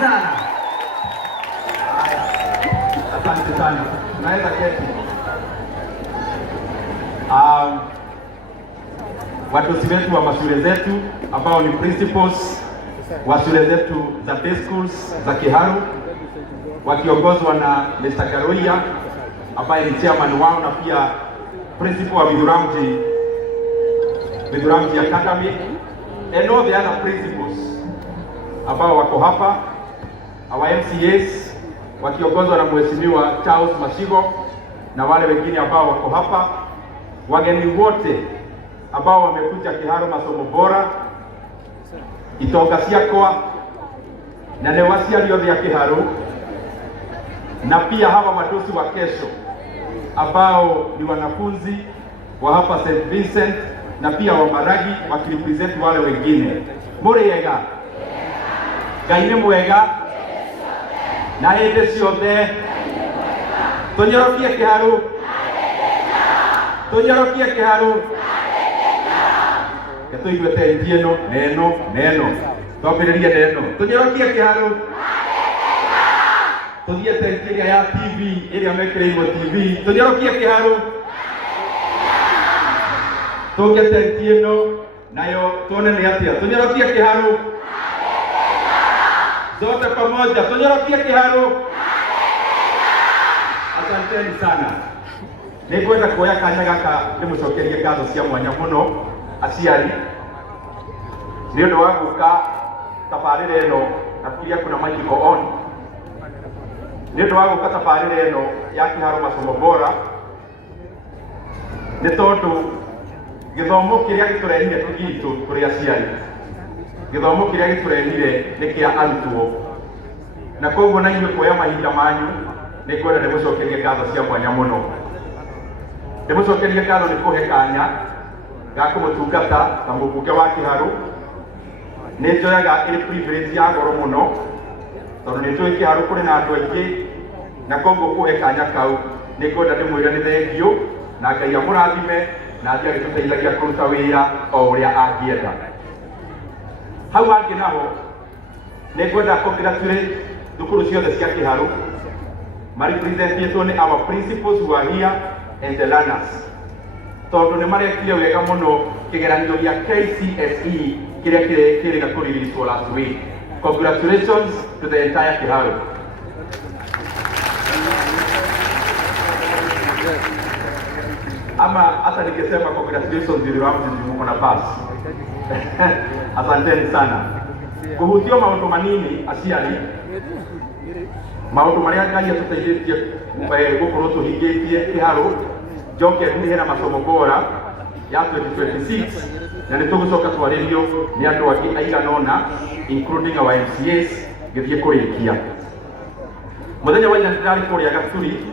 sana. Asante sana. Tunaweza keti. Watusi wetu wa mashule zetu ambao ni principals wa shule zetu za day schools za Kiharu wakiongozwa na Mr. Karoia ambaye ni chairman wao na pia principal wa Githuramji Academy, and all the other principals ambao wako hapa, our MCAs wakiongozwa na Mheshimiwa Charles Mashigo na wale wengine ambao wako hapa, wageni wote ambao wamekuja Kiharu masomo bora itonga ciakwa na ne waciari othe a Kiharu, na pia hawa wadosi wa kesho ambao ni wanafunzi wa hapa St. Vincent na pia wa Maragi wakirepresent wale wengine. Muriega Ngai nĩ mwega na hĩndĩ ciothe. Tũnyorokie Kiharu, tũnyorokie Kiharu. Tũigue tenji ĩno neno twambĩrĩrie neno. Tũnyorokie Kiharu, tũthiĩ tenji ĩrĩa ya TV ĩrĩa mekĩrĩirwo TV. Tũnyorokie Kiharu, tũge tenji ĩno nayo tuone nĩ atĩa. Tũnyorokie Kiharu zote pamoja. Tũnyorokie Kiharu. Asanteni sana. Nĩngwenda kuoya kanya gaka ndĩmũcokerie ngatho cia mwanya mũno aciari nĩ ũndũ wa gũka tabarĩra ĩno. Nafikiria kuna mic on. Nĩ ũndũ wa gũka tabarĩra ĩno ya Kiharu masomo bora nĩ tondũ gĩthomo kĩrĩa gĩtũrehire tũgitũ tũrĩ aciari, gĩthomo kĩrĩa gĩtũrehire nĩ kĩa arutwo, na koguo na inyuĩ kuoya mahinda manyu nĩngwenda ndĩmũcokerie ngatho cia mwanya mũno. Ndĩmũcokerie ngatho nĩ kũhe kanya ga kũmũtungata ta mũmbunge wa Kiharu. Nĩ njoyaga ĩrĩ privilege ya goro mũno tondũ nĩ tũĩ Kiharu kũrĩ na andũ aingĩ, na koguo kũhe kanya kau nĩngwenda ndĩmwĩre nĩ thengiũ na Ngai amũrathime na atĩ agĩtũteithagia kũruta wĩra o ũrĩa angĩenda. Hau hangĩ naho nĩngwenda congratulate thukuru ciothe cia Kiharu marepresentĩtwo nĩ our principals who are here and the learners, tondũ nĩ marekire wega mũno kĩgeranio gĩa KCSE kĩrĩa kĩrĩ na kũriricio last week. Congratulations to the entire Kiharu. Ama hata nikisema congratulations Githuramji mko na pass. Asanteni sana. Kuhutio maũndũ manini aciari, maũndũ marĩa Ngai atũteithĩtie gũkorwo tũhingĩtie Kiharu njoke ndĩhera masomo bora ya 2026, na nĩ tũgũcoka twarĩrio nĩ andũ angĩ aigana ũna including our MCAs gĩthiĩ kũrĩkia. Mũthenya wa ira ndarĩ kũrĩa Gaturi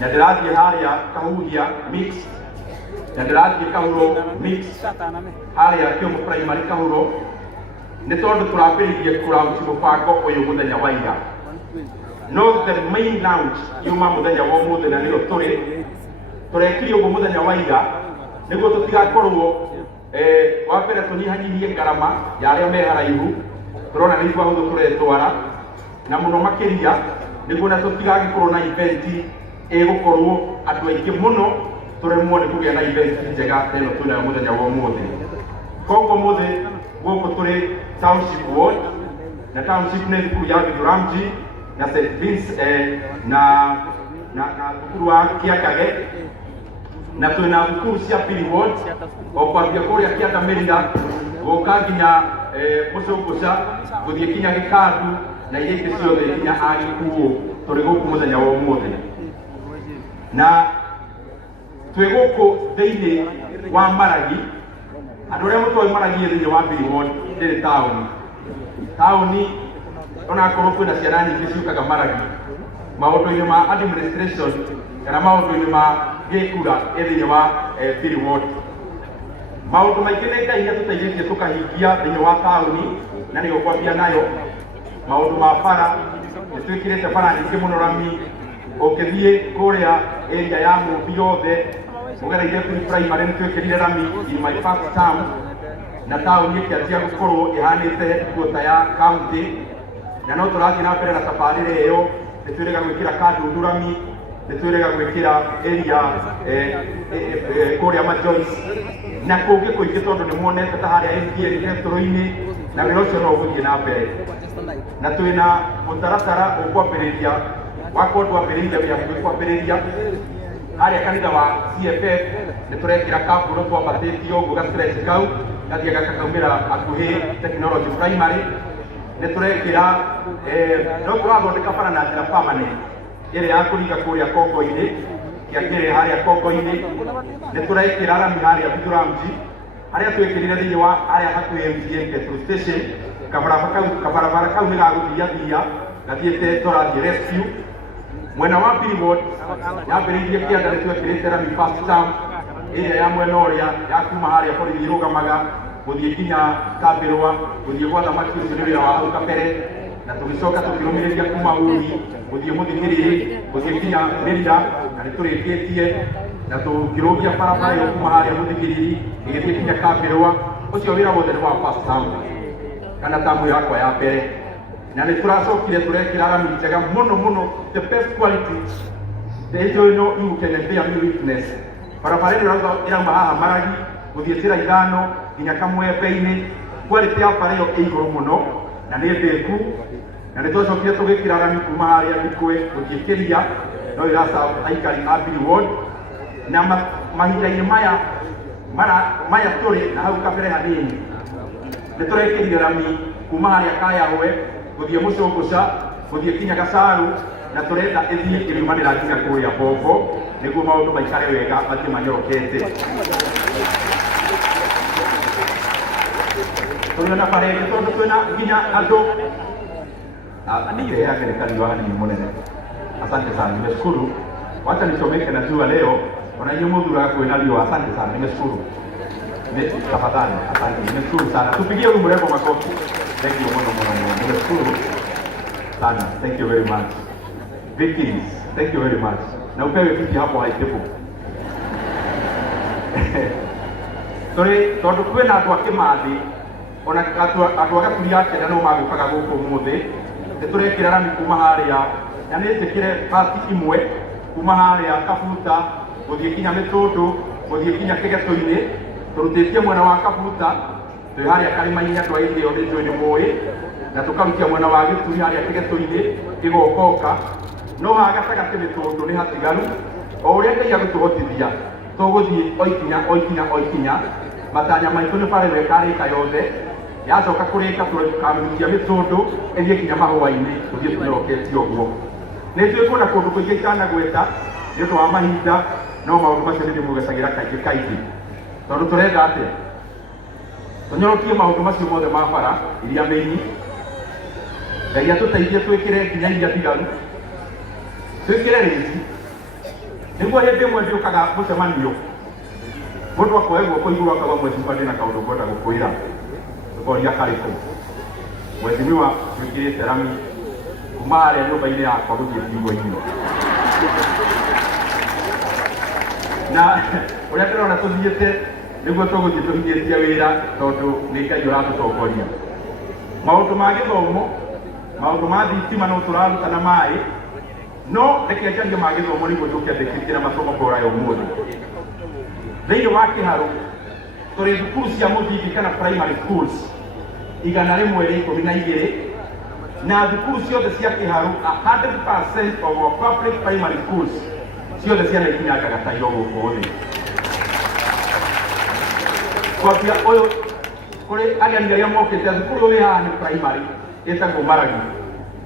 na ndĩrathiĩ harĩa Kahuhia mix na ndĩrathiĩ Kahuro mix harĩa Kĩomo primary Kahuro, nĩ tondũ tũrambĩrĩirie kũraunji mũbango ũyũ mũthenya wa ira. No the main launch yuma mũthenya wa ũmũthĩ na nĩyo tũrekire ũguo mũthenya wa ira nĩguo tũtigakorwo wa mbere tũnyihanyihie ngarama ya arĩa me haraihu. Tũrona nĩ hũthũ tũretwara na mũno makĩria nĩguo na tũtigagĩkorwo na event ĩgũkorwo andũ aingĩ mũno tũremwo nĩ kũgĩa na event njega ĩno twĩnayo mũthenya wa ũmũthĩ. Koguo mũthĩ gũkũ tũrĩ township ward, na township nĩ thukuru ya Githuramji na St. Vincent na thukuru wa Kĩakage, na twĩna thukuru cia Pili ward o kwambia kũrĩa Kĩandamerira gũka nginya Mũcũngũca gũthiĩ nginya Gĩkandu na iria ingĩ ciothe nginya Agĩkuũ. Tũrĩ gũkũ mũthenya wa ũmũthĩ na twĩ gũkũ thĩinĩ wa Maragi. Andũ arĩa mũtũĩ Maragi thĩinĩ wa Pili ward ndĩrĩ taũni ona korwo kwĩna ciana nyingĩ ciũkaga Maragi maũndũ-inĩ ma administration kana maũndũ-inĩ ma gĩkura thĩinĩ wa Pili ward. Maũndũ maingĩ nĩ Ngai atũteithĩtie tũkahingia thĩinĩ wa taũni, na nĩyo kwambia nayo maũndũ ma bara. Nĩ twĩkĩrĩte bara nyingĩ mũno rami, ũngĩthiĩ kũrĩa area ya Mũmbi yothe ũgereire primary nĩ twĩkĩrire rami in my first term, na taũni ĩkĩanjia gũkorwo ĩhanĩte guota ya county. na no tũrathiĩ na mbere na tabarĩra ĩyo. Nĩtwĩrĩga gwĩkĩra Kandundurami, nĩtwĩrĩga gwĩkĩra area kũrĩa Majoice na kũngĩ kũingĩ, tondũ nĩmuonete ta harĩa SDA Petro-inĩ, na wĩra ũcio no ũgũthiĩ na mbere. Na twĩna mũtaratara ũkwambĩrĩria wakorwo twambĩrĩirie wĩra kwambĩrĩria harĩa kanitha wa CFF. Nĩtũrekĩra kaburo twambatĩtio ũguo ga-stretch kau gathiĩ gakaumĩra hakuhĩ Technology Primary. Nĩtũrekĩra no tũrathondeka bara na njĩra permanent ĩrĩa ya kũringa kũrĩa Kongo-inĩ, kĩangĩrĩra harĩa Kongo-inĩ. Nĩtũrekĩra rami harĩa Buthuramji, harĩa twĩkĩrire thĩinĩ wa harĩa hakuhĩ MTN petrol station. Kabarabara kau nĩ gagũthiathia gathiĩte tũrathiĩ rescue. Mwena wa Billboard yambĩrĩirie kĩanda nĩtwekĩrĩte rami first term ĩrĩa ya mwena ũrĩa ya kuma harĩa borithi ĩrũgamaga gũthiĩ nginya Kambĩrwa, gũthiĩ gwa thamaki ũcio nĩ wĩra wa hau kabere, na tũgĩcoka tũkĩrũmĩrĩria kuma Uri gũthiĩ Mũthingĩrĩri gũthiĩ nginya Mĩrira, na nĩtũrĩkĩtie na tũkĩrũgia barabara ĩyo kuma harĩa Mũthingĩrĩri ĩgĩthiĩ nginya Kambĩrwa. Ũcio wĩra wothe nĩ wa first term kana tamu yakwa ya mbere, na nĩtũracokire tũrekĩra rami njega mũno mũno, the best quality. Ĩno you can bear me witness. Barabara ĩno ĩrauma haha Maragi gũthiĩ njĩra ithano nginya Kamwembe-inĩ, quality ya bara ĩyo ĩ igũrũ mũno na nĩ thĩku. Na nĩtwacokire tũgĩkĩra rami kuma harĩa Gĩkũĩ gũthiĩ Kĩria, no ĩraserve aikari a Billboard. Na mahinda-inĩ maya tũrĩ na hau kabere hanini nĩtũrekĩrire rami kuma harĩa Kayahwe gũthiĩ Mũcũngũca gũthiĩ nginya Gacaru, na tũrenda ĩthiĩ ĩriumanĩra nginya kũrĩa Mbombo nĩguo maũndũ maikare wega mathiĩ manyorokete. Tũrĩona bara ĩngĩ tondũ twĩna nginya andũ nĩkariwa hanini mũnene. Asante sana, nimeshukuru. Wacha nichomeke na jua leo, ona hiyo mũthuraga kwĩna riũa. Asante sana, nimeshukuru. Tafadhali, asante, nimeshukuru sana. Tupigie huyu mrembo makofi. Thank you muno muno muno. Nimeshukuru sana. Thank you very much. Vikings, thank you very much. Na upewe kiti hapo haitepo. Tondũ kwĩna andũ a Kĩmathi, ona andũ a Gaturi ake no magũkaga gũkũ ũmũthĩ. Nĩtũrekĩra rami kuma harĩa, na nĩnjĩkĩre bati imwe kuma harĩa Kabuta gũthiĩ nginya Mĩtũndũ gũthiĩ nginya Kĩgeto-inĩ. Tũrutĩtie mwena wa Kabuta twĩ harĩa Karĩma-inĩ, andũ a ĩrĩa nĩ njũĩ nĩ mũĩ, na tũkarutia mwena wa Gĩturi harĩa Kĩgeto-inĩ ĩgokoka. No haha gatagatĩ Mĩtũndũ nĩ hatigaru, o ũrĩa Ngai agũtũhotithia tũgũthiĩ o ikinya. Matanya maitũ nĩ bara ĩyo ĩkarĩka yothe, yacoka kũrĩka tũkamĩrutia Mĩtũndũ ĩthiĩ nginya mahũa-inĩ tũthiĩ tũnyoroketio ũguo. Nĩnjũĩ kwĩna kũndũ kũingĩ itanagweta nĩ ũndũ wa mahinda, no maũndũ macio nĩndĩmũgecagĩra kaingĩ tondũ tũrenda atĩ tũnyorokie maũndũ macio mothe ma bara iria mĩini. Ngai atũteithie twĩkĩre nginya iria ndigaru, twĩkĩre rĩnji nĩguo hĩndĩ ĩmwe ndĩũkaga mũcemanio mũndũ akoya guoko igũrũ akauga mwecimba ndĩna kaũndũ ngwenda gũkwĩra. Tũkoria karĩkũ? Mwecimiwa twĩkĩrĩte rami kuma harĩa nyũmba-inĩ yakwa gũthiĩ kiugo-inĩ, na ũrĩa ndĩrona tũthiĩte nĩguo tũgũthiĩ tũhingĩtie wĩra tondũ nĩ Ngai ũratũtongoria. Maũndũ ma gĩthomo, maũndũ ma thitima no tũraruta na maĩ, no reke njarie ma gĩthomo nĩguo tũkĩambĩrĩrie na masomo bora ya ũmũthĩ. Thĩinĩ wa Kĩharũ tũrĩ thukuru cia mũthingi kana primary schools 112, na thukuru ciothe cia Kĩharũ 100% of our public primary schools ciothe ciana ikinyangaga tairo gũkũ thĩ. Kwambia ũyũ kũrĩ ageni arĩa mokĩte, thukuru ũyũ haha nĩ primary ĩtagwo Maragi,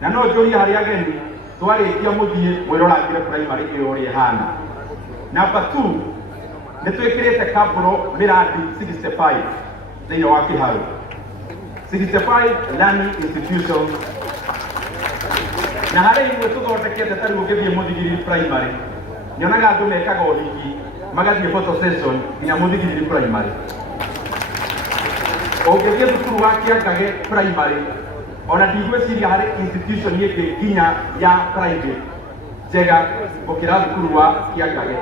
na no njũrie harĩ ageni twarĩkia mũthiĩ mwĩrorangĩre primary ĩyo ũrĩa ĩhana. Number 2, nĩtwĩkĩrĩte Kaburo Miradi 65 thĩinĩ wa Kĩharũ, 65 learning institutions. Na harĩ imwe tũthondekete ta rĩu ũngĩthiĩ Mũthigiri primary nyonaga andũ mekaga ũhiki magathiĩ photo session nginya Mũthigiri primary. Ũngĩthiĩ thukuru wa Kĩangage primary, ona ndigwĩciria harĩ institution ĩngĩ nginya ya private njega gũkĩra thukuru wa Kĩangage.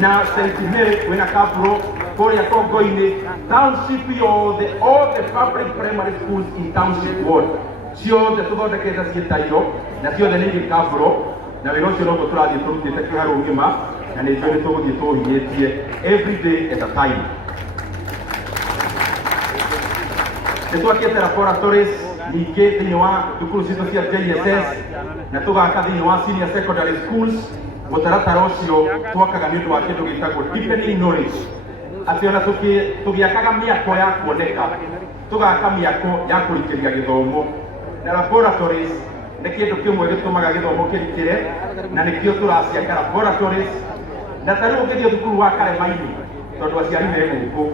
Na St. Mary kwĩna Kaburo kũrĩa Kongo-inĩ township yothe, all the public primary schools in township ward ciothe tuthondekete ciĩtairo na ciothe nĩ igĩkambũrwo na wĩra ũcio noguo tũrathiĩ tũrutĩte kĩharo ng'ima na nĩ ithuĩ nĩ tũgũthiĩ tũhinyĩtie every day at a time. Nĩ twakĩte laboratories ningĩ thĩinĩ wa thukuru citũ cia JSS na tũgaka thĩinĩ wa senior secondary schools. Mũtaratara ũcio twakaga nĩ ũndũ wa kĩndũ gĩtagwo deepening knowledge, atĩ ona tũgĩakaga mĩako ya kuoneka tũgaka mĩako ya kũrikĩria gĩthomo, na laboratories nĩ kĩndũ kĩmwe gĩtũmaga gĩthomo kĩrikĩre na nĩkĩo tũraciaka laboratories. Na ta rĩu ũngĩthiĩ thukuru wa Karema-inĩ tondũ aciari me gũkũ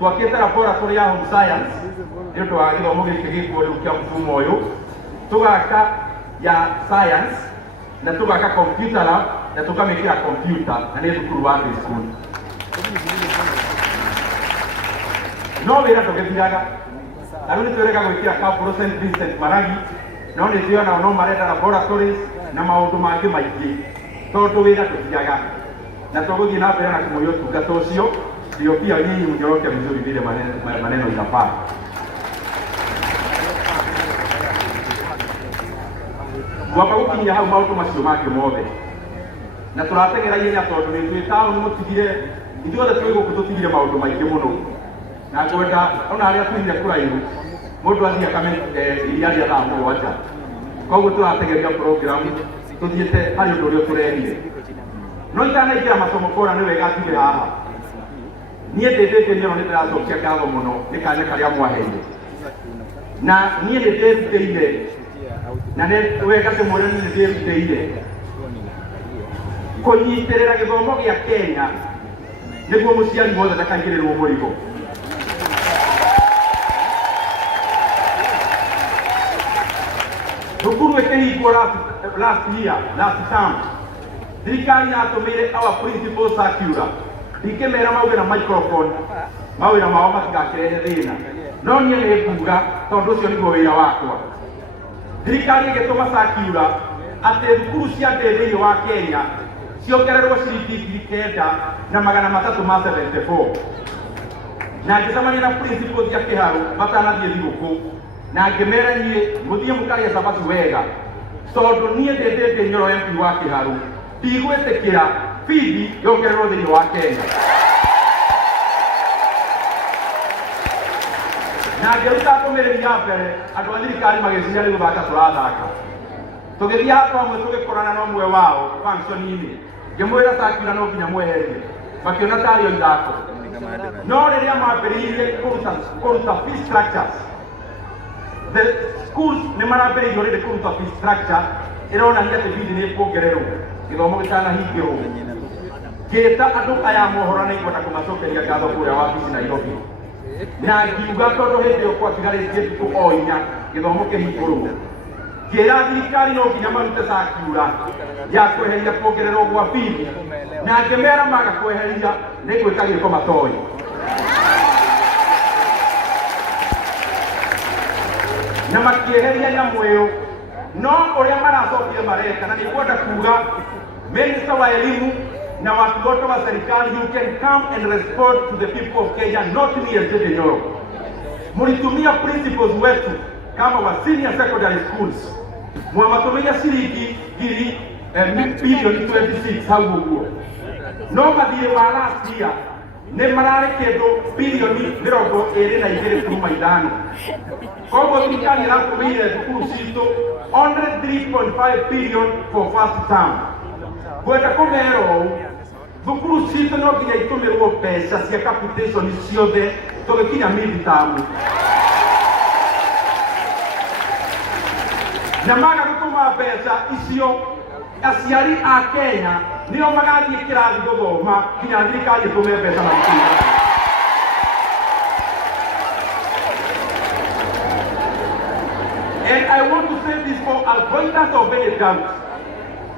twakĩte laboratory ya home science nĩ ũndũ wa gĩthomo gĩkĩ gĩkuo rĩu kĩa mfumo ũyũ, tũgaka ya science na tũgaka computer lab na tũkamĩkĩra computer na nĩ thukuru wa school. No wĩra ndũgĩthiraga, na rĩu nĩ twĩrĩga gwĩkĩra Kaburo St. Vincent Maragi, no nĩ twĩona no marenda laboratories na maũndũ mangĩ maingĩ tondũ wĩra ndũthiraga, na tũgũthiĩ na mbere na kũmũria ũtungata ũcio ndio pia nyinyi mnyoroke vizuri vile maneno inafaa. Mwaka gũkinyia hau maũndũ macio mangĩ mothe na tũrategera ihenya tondũ nĩ twĩ taũni mũtigire ithuothe twĩ gũkũ tũtigire maũndũ maingĩ mũno na ngwenda ona harĩa tuire kũraihu mũndũ athiĩ akame iria rĩa thaa mũgwanja. Koguo tũrategeria program tũthiĩte harĩ ũndũ ũrĩa tũrerire, no itanaingĩra masomo kora nĩ wega tuge haha. Niĩ ndĩndĩte nyoro nĩ ndĩracokia ngatho mũno nĩ kanya karĩa mwaheire, na niĩ nĩ ndĩrutĩire na nĩ wega tũmwĩre nĩ ndĩrutĩire kũnyitĩrĩra gĩthomo gĩa Kenya nĩguo mũciari wothe ndakaigĩrĩrwo mũrigo. Thukuru ĩkĩhingwo last term, thirikari yatũmĩire our principal circular ndingĩmera mauge na microphone mawĩra mao matigakĩrehe thĩna, no niĩ nĩ nguga tondũ ũcio nĩguo wĩra wakwa. Thirikari ĩgĩtũma circular atĩ thukuru cia thĩinĩ wa Kenya ciongererwo ciringi 9,374 na ngĩcemania na principal cia kĩharo matanathiĩ thigũkũ na ngĩmera niĩ mũthiĩ mũkarĩa cabaci wega tondũ niĩ ndĩndĩte Nyoro MP wa kĩharo ndigwĩtĩkĩra bithi yongererwo thĩinĩ wa Kenya. Na ngĩruta ndũmĩrĩri ya mbere andũ a thirikari magĩciria nĩ gũthaka tũrathaka, tũgĩthiĩ handũ hamwe tũgĩkorana na ũmwe wao function-inĩ ngĩmwĩra circular no nginya mweherie, makĩona tarĩ o ithako. No rĩrĩa mambĩrĩirie kũruta fee structures, the schools nĩ marambĩrĩirio rĩrĩ kũruta fee structure ĩronania atĩ bithi nĩ ĩkuongererwo gĩthomo gĩtanahingĩrwo. Ngĩta andũ aya mohoro na ikwenda kũmacokeria ngatho kũrĩa wabici Nairobi, na ngiuga tondũ hĩndĩ ĩyo kwatigarĩtie thikũ o inya gĩthomo kĩhingũrwo, ngĩra thirikari no nginya marute circular ya kweheria kuongererwo gwa bithi, na ngĩmera maga kweheria nĩ gwĩka gĩko matoĩ. Na makĩeheria nyamũ ĩyo, no ũrĩa maracokire mareka na nĩ kwenda kuga Minister wa elimu na watu wote wa serikali, you can come and respond to the people of Kenya, not me as J.J. Nyoro. Mlitumia principals wetu kama wa senior secondary schools mwamatumia shilingi bilioni 26 hau ũguo, no mathirĩ wa last year nĩ mararĩ kĩndũ bilioni 22.5. Koguo thirikari ĩratũmĩire thukuru citũ only 3.5 billion for first term. Gwenda kũmera ũũ, thukuru citũ no nginya itũmĩrwo mbeca cia capitation ciothe tũgĩkinya mid-term. Na maga gũtũma mbeca icio, aciari a Kenya nĩo magathiĩ kĩrathi gũthoma nginya thirikari ĩtũme mbeca maitũ. And I want to say this for avoidance of any doubt.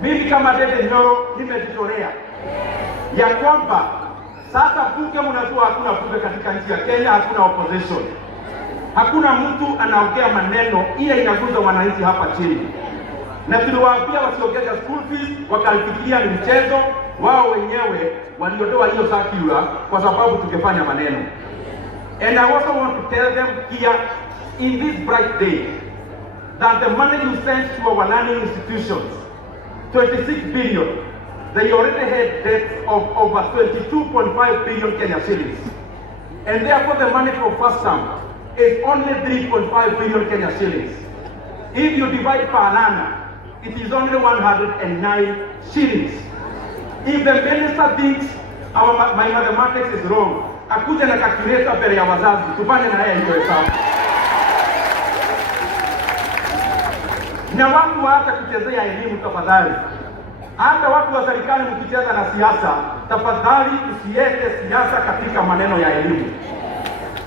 Mimi kama J.J. Nyoro nimejitolea ya kwamba sasa bunge, mnajua hakuna bunge katika nchi ya Kenya, hakuna opposition, hakuna mtu anaongea maneno ile inaguza wananchi hapa chini, na tuliwaambia wasiongeze school fees, wakalifikiria ni mchezo wao wenyewe, waliondoa hiyo circular kwa sababu tungefanya maneno. And I also want to tell them here in this bright day, that the money you sent to our learning institutions, 26 billion, they already had debts of over 22.5 billion Kenya shillings. And therefore the money for first term is only 3.5 billion Kenya shillings. If you divide per annum, it is only 109 shillings. If the minister thinks my mathematics is wrong, akuja na calculator mbele ya wazazi, tufanye na yeye hiyo hesabu. Na watu waacha kuchezea elimu tafadhali. Hata watu wa serikali mkicheza na siasa, tafadhali usiweke siasa katika maneno ya elimu.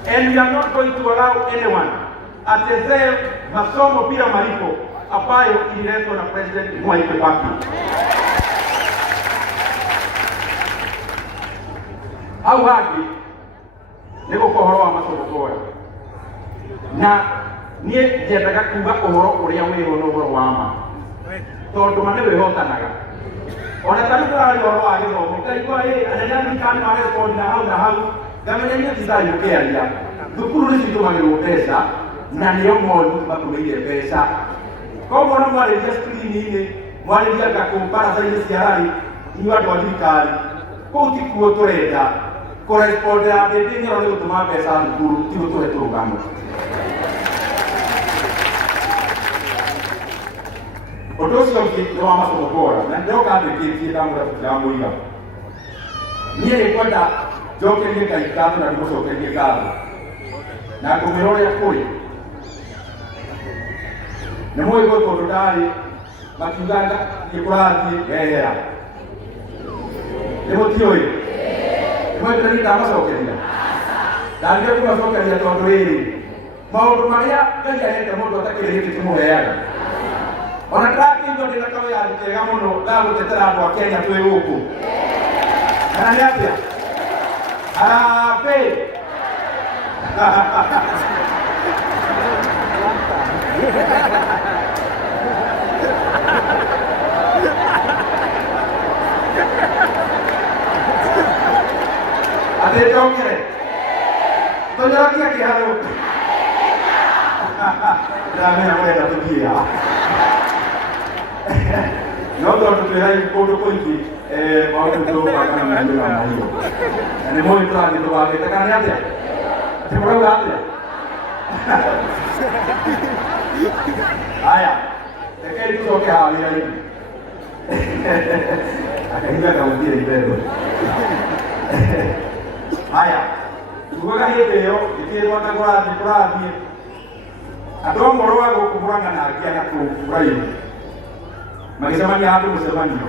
And we are not going to allow anyone achezee masomo bila malipo ambayo ililetwa na President Mwai Kibaki. Au haki niko kuhoroa masomo bora. Na nie njendaga kuga uhoro uria wiro no uhoro wa ma. Tondu mane wihotanaga. Ona tani kwa uhoro wa githomo kaigwa anani kan ma respond na hau gamenya tizali ukiaria. Thukuru ni citumagirwo mbeca na niyo moru makumeire mbeca. Koguo no mwarĩria screen-inĩ mwarĩria ngakumbara-inĩ cia rari inyuĩ andũ a thirikari kũu ti kuo tũrenda kũrespondera ndĩndĩ nyoro nĩ gũtũma mbeca thukuru ti gũtũhe tũrũgano. Ũndũ ũcio ũngĩ nĩ wa masomo bora na ndoka ndĩkĩtie ndamũrabĩkĩra mũiga. Niĩ nĩkwenda njokerie Ngai ngatho na ndĩmũcokerie ngatho na ngũmwĩra ũrĩa kũrĩ. Nĩ mũĩ gũkũ ũndũ ndarĩ makiugaga nĩkũrathiĩ wehera. Nĩ mũtiũĩ? Nĩ mũĩ nĩ ndamacokeria? Ndarire kũmacokeria tondũ rĩrĩ maũndũ marĩa Ngai arenda mũndũ atakĩrĩ hĩndĩ tũmũheaga. Ona ndĩrakĩigua ndĩna kawĩyathi kega mũno ga gũtetera andũ a Kenya twĩ gũkũ. Kana nĩ atĩa? Harambĩ! Ate jongere. Tonyokia kiharo. Dame amwenda tukia. No tondu twirai kundu kuingi maundu tũgũbanga na maũndũ ma hiyo. Na nĩ mũĩ tũrathiĩ tũbangĩte kana nĩ atĩa? Tũrauga atĩa? Haya, rekei tucoke haha wĩra-inĩ. Akahiga kaũndire ibendo. Haya, tugaga hĩndĩ ĩyo ĩkĩrwo ata kũrathiĩ andũ a Mũrũ wa gũkũ Mũrang'a na angĩ a kũu kũraihu magĩcemania handũ mũcemanio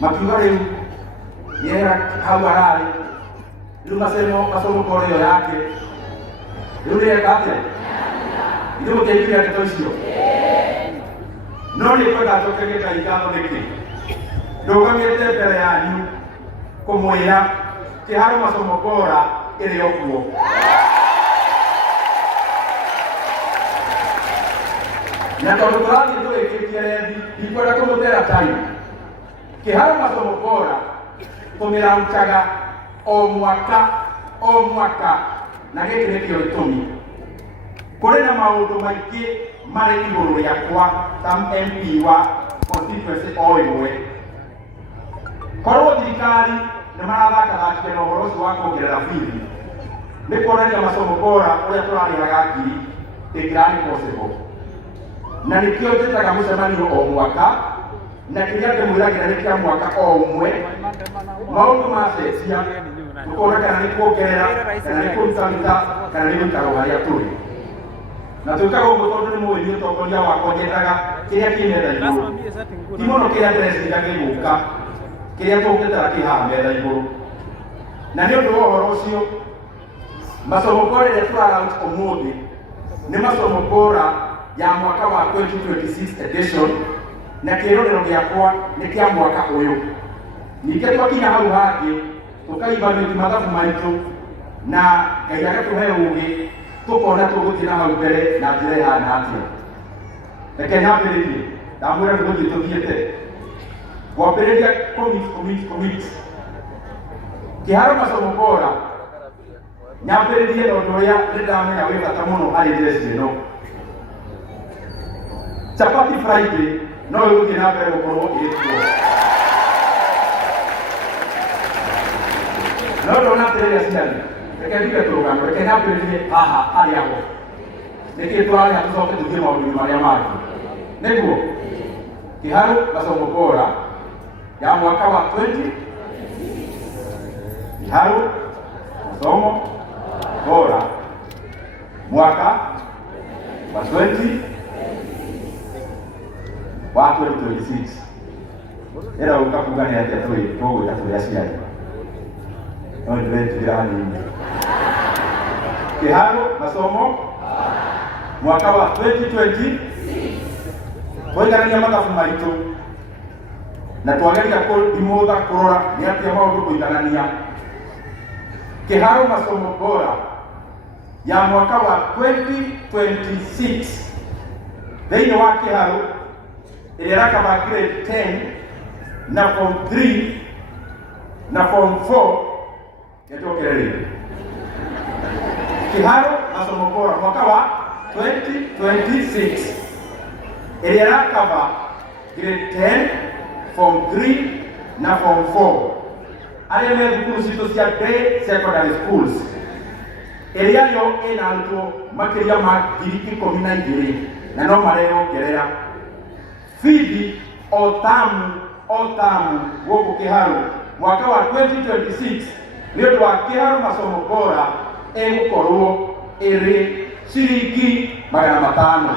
makiuga rĩu yera hau ararĩ rĩu masomo bora ĩyo yake rĩu nĩeka atĩa ithuĩ mũteithire ndeto icio no nĩkwenda acokerie Ngai ngatho nĩkĩ ndũgamĩte mbere yanyu kũmwĩra kĩharo masomo bora ĩrĩ o kuo. Na tondũ tũrathiĩ tũrĩkĩtie rethi ndikwenda kũmũtera time. Kĩharo masomo bora tũmĩrarutaga o mwaka na gĩkĩ nĩkĩo gĩtũmi. Kũrĩ na maũndũ maingĩ marĩ igũrũ rĩakwa ta MP wa constituency o ĩmwe. Korwo thirikari nĩ marathakathakire na ũhoro ũcio wa kuongerera bithi nĩ kuonania masomo bora ũrĩa tũrarĩhaga ngiri ndĩngĩrarĩ possible. Na nĩkĩo njĩtaga mũcemanio o mwaka na kĩrĩa ndĩmwĩragĩra nĩ kĩa mwaka o ũmwe maũndũ macenjia tũkona kana nĩ kuongerera kana nĩ kũruta kana nĩ gũikarwo harĩa tũrĩ. Na twĩkaga ũguo tondũ nĩ mũĩ niĩ ũtongoria wakwa nyendaga kĩrĩa kĩmenda igũrũ ti mũno kĩrĩa ndĩreciria gĩgũka kĩrĩa tũngĩtara kĩhaha metha igũrũ. Na nĩ ũndũ wa ũhoro ũcio masomo bora ĩrĩa tũralaunch ũmũthĩ nĩ masomo bora ya mwaka wa 2026 edition na kĩrorero gĩakwa nĩ kĩa mwaka ũyũ. Ningĩ twakinya hau hangĩ tũkaibanĩti mathabu maitũ na Ngai agatũhe ũgĩ tũkona tũgũthiĩ na hau mbere na njĩra ĩhana atĩa. Reke nyambĩrĩrie ndamwĩra tũgũthiĩ tũthiĩte kwambĩrĩria commit. Kĩharo masomo bora nyambĩrĩrie na ũndũ ũrĩa nĩ ndamenya wĩ bata mũno harĩ njeci ĩno. Chapati Friday no yuki na mbere gukorwo ĩkuo. No ndona atĩrĩrĩ aciari, reke ndige tũrũgano, reke nyambĩrĩrie haha harĩ ago. Nĩkĩ tũrarĩha tũcoke tũthiĩ maũndũ-inĩ marĩa mangĩ. Nĩguo Kiharu Masomo Bora ya mwaka wa 20 Kiharu Masomo Bora mwaka wa 2026 era ukakugania ati tũgwĩta aciari no ndĩretĩra hanini. Kiharu Masomo mwaka wa 2020 tũiganania mathabu maitũ na twageria kũimũtha kũrora nĩ atĩa maũndũ kũiganania. Kiharu Masomo Bora ya mwaka wa 2026 thĩinĩ wa Kiharu ĩrĩa ĩrakaba grade 10 na form 3 na form 4 yatokererĩte. Kiharu Masomo Bora mwaka wa 2026 ĩrĩa ĩrakaba grade 10 form 3 na form 4 arĩa me thukuru citũ cia day secondary schools ĩrĩa yo ĩna arutwo makĩria ma 12,000 na no mareyongerera. Bithi o tamu gũkũ Kiharu mwaka wa 2026 nĩ ũndũ wa Kiharu Masomo Bora ĩgũkorwo ĩrĩ ciringi 500.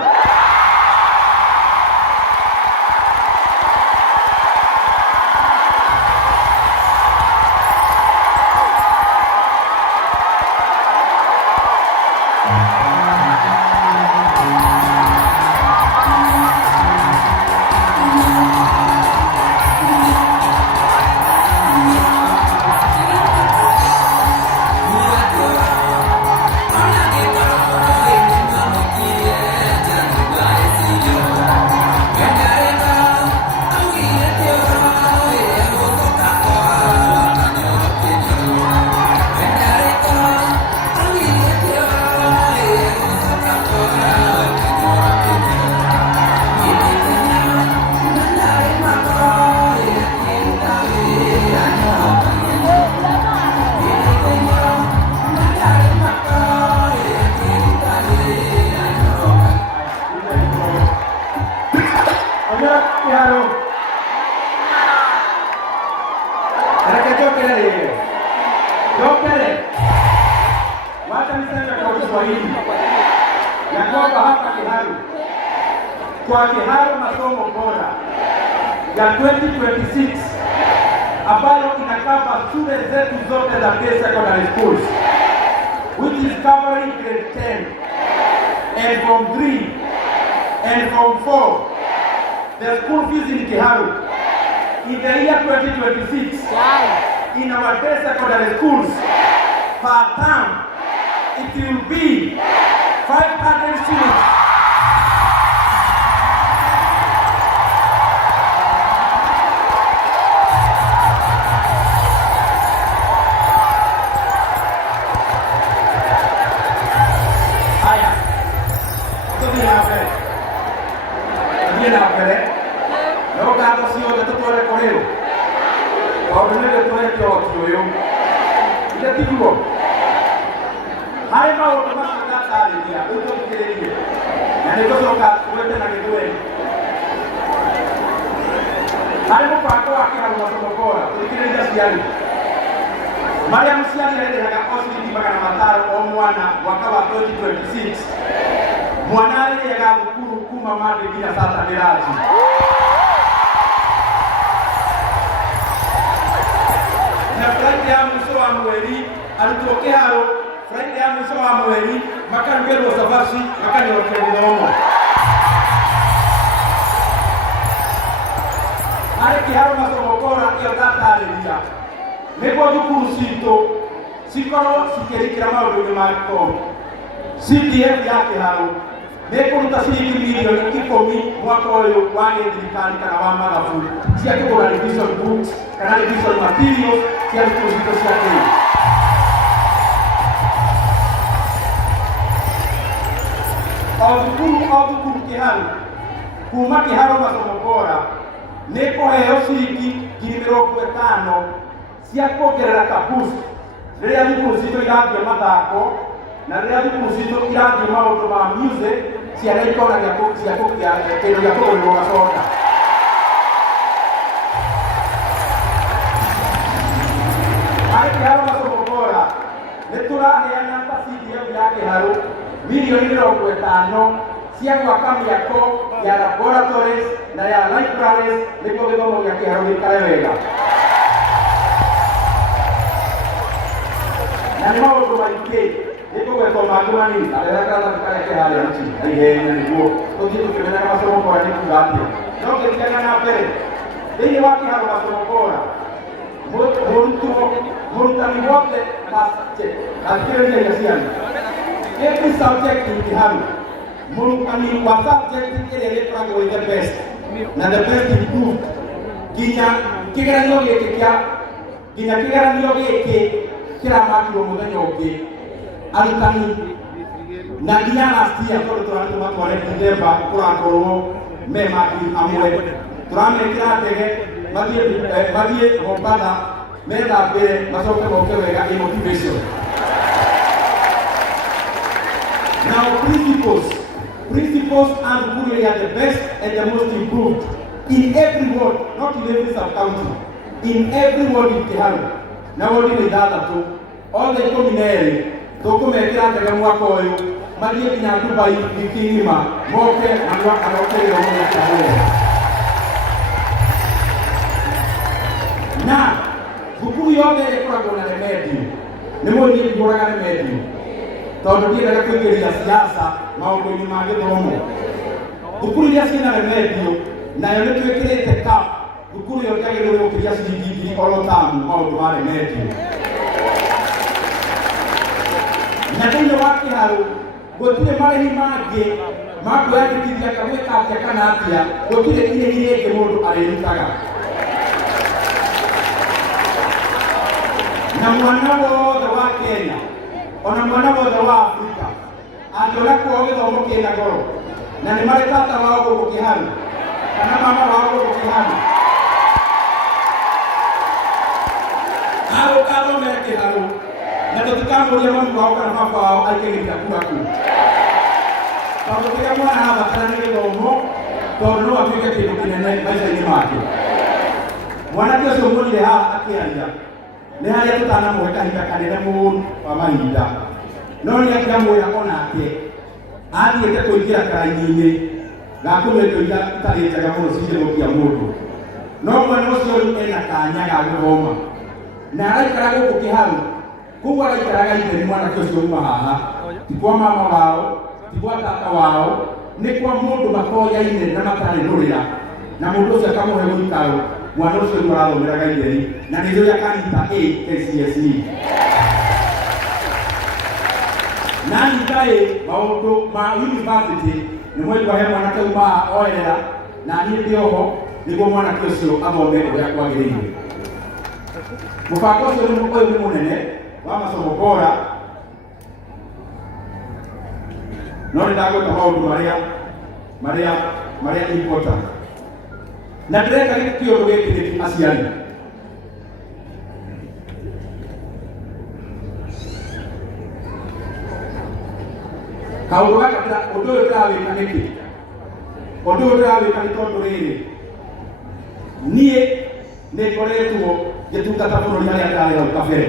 Ya kwamba hapa Kiharu kwa Kiharu Masomo Bora ya 2026 ambayo inakava shule zetu zote za day secondary schools which is covering grade 10 and form 3 and form 4. The school fees in Kiharu in the year 2026 in our day secondary schools per term it will be 500 shillings. Haya, no gato sio de todo el correo. Ahora no le puedo decir yo. Ya te digo. Hai maũndũ matarĩria ũtũthikĩrĩrie na nĩtũcoka twende na gĩthweri. Harĩ mũbango wa Kiharu Masomo Bora thikĩrĩria aciari marĩa mũciari arĩrĩhaga o ciringi 500 o mwana mwaka wa 2026 mwana arĩrĩhaga thukuru kuma Monday nginya Saturday ranji. Na Friday ya mwisho wa mweri arutwo Kiharu Friday ya mwisho wa mweri makarugĩrwo cabaci makanyorokio gĩthomo. Harĩ Kiharu Masomo Bora ĩyo ndatarĩria nĩguo thukuru citũ cikorwo cikĩrĩkĩra maũndũ-inĩ ma gĩthomo. CDF ya Kiharu nĩkũruta ciringi milioni 10 mwaka ũyũ wa gĩthirikari kana wa mathabu cia kũgũra revision books kana revision materials cia thukuru citũ cia Kenya. O thukuru Kiharu kuma kĩharo masomo bora nĩ kũheo ciringi 50,000 cia kuongerera kaboost rĩrĩa thukuru citũ irathiĩ mathako na rĩrĩa thukuru citũ irathiĩ maũndũ ma music ciana ikona kĩndũ gĩa kũgũrĩrwo gacoka. Harĩ kĩharo masomo bora nĩ tũraheana ta CDF ya kĩharo milioni 50 cia gwaka mĩako ya laboratories na ya libraries nĩguo gĩthomo gĩa kĩharo gĩikare wega. Na nĩ maũndũ maingĩ nĩtũgwetwo mangĩ manini arĩa karatathi karĩa ke harĩa nchi na ihenya nĩguo tũthiĩ tũkĩmenyaga masomo bora nĩ kuuga atĩa. No ngĩthiaga na mbere thĩinĩ wa kĩharo masomo bora mũrutani wothe athikĩrĩria ciana every subject in kĩharo mũrutani wa subject ĩrĩa gĩkoragwo the best na the best improved nginya kĩgeranio gĩkĩ kĩramakirwo mũthenya ũngĩ arutani na nginya last year tondũ tũratũma tware December kũrakorwo me maki amwe tũramekĩra ndege mathiĩ Mombasa methambĩre macoke moke wega ĩ motivation. Now principals and thukuru are the best and the most improved in every ward, not in every sub-county, in every ward in Kĩharo. Na ward nĩ 6 othe 12 tũkũmekĩra ndege mwaka ũyũ mathiĩ nginya Dubai wiki ng'ima moke na moke gĩthomo gĩa Kĩharo. Na thukuru yothe ĩkoragwo na remedio nĩ mũndũ ũkũraga remedio tondũ ndiendaga kũingĩria siasa maũndũ-inĩ ma gĩthomo. Thukuru iria ciĩna remedio nayo nĩ twĩkĩrĩte cap thukuru ĩyo yagĩrĩirwo gũkĩria ciringi 1,000 tamu maũndũ ma remedio. Na thĩinĩ wa Kĩharo gũtirĩ marĩhi mangĩ ma kwĩyandĩkithia gwĩka atĩa kana atĩa, gũtirĩ irĩhi rĩngĩ mũndũ arĩrutaga. Na mwana wothe wa Kenya ona mwana wothe wa Afrika angĩona kwao gĩthomo kĩna goro na nĩ marĩ tata wao gũkũ Kĩharo kana mama wao gũkũ Kĩharo athomere Kĩharo na tũtikamũria mami wao kana baba wao aikĩrĩria kura kuu tondũ kĩrĩa mwana arabatara nĩ gĩthomo tondũ no atuĩke kĩndũ kĩnene maica-inĩ make. Mwanake ũcio mũnire haha akĩaria nĩ harĩa tũtanamũhe kahinda kanene mũno wa mahinda no nĩ akĩamwĩra onake athiĩte kũingĩra karaini-inĩ ga kũmĩtwo itarĩ njega mũno cigĩthũkia mũndũ no mwana ũcio rĩu ena kanya ga gũthoma na araikara gũkũ Kĩharo koguo araikaraga itheri mwanake ũcio uma haha ti kwa mama wao ti kwa tata wao nĩ kwa mũndũ makoyaine na matarĩ rũrĩra na mũndũ ũcio akamũhe gũikaro mwana ũcio nĩ arathomeraga itheri na nĩ rĩrĩa akanyita A KCSE. Na nĩngaĩ maũndũ ma university nĩ mwendwa he mwanake uma oerera na niĩ ndĩ oho nĩguo mwanake ũcio athome ũrĩa kwagĩrĩire. Mũbango ũcio ũyũ nĩ mũnene wa masomo bora no nĩ ndagweta maũndũ marĩa important na ndĩreka kĩũndũ gĩkĩ nĩ aciari. Kaũndũ gaka ũndũ ũyũ ndĩrawĩka nĩkĩ? Ũndũ ũyũ ndĩrawĩka nĩ tondũ rĩrĩ niĩ nĩ ngoretwo ngĩtungata bũrũri harĩa ndarĩ hau kabere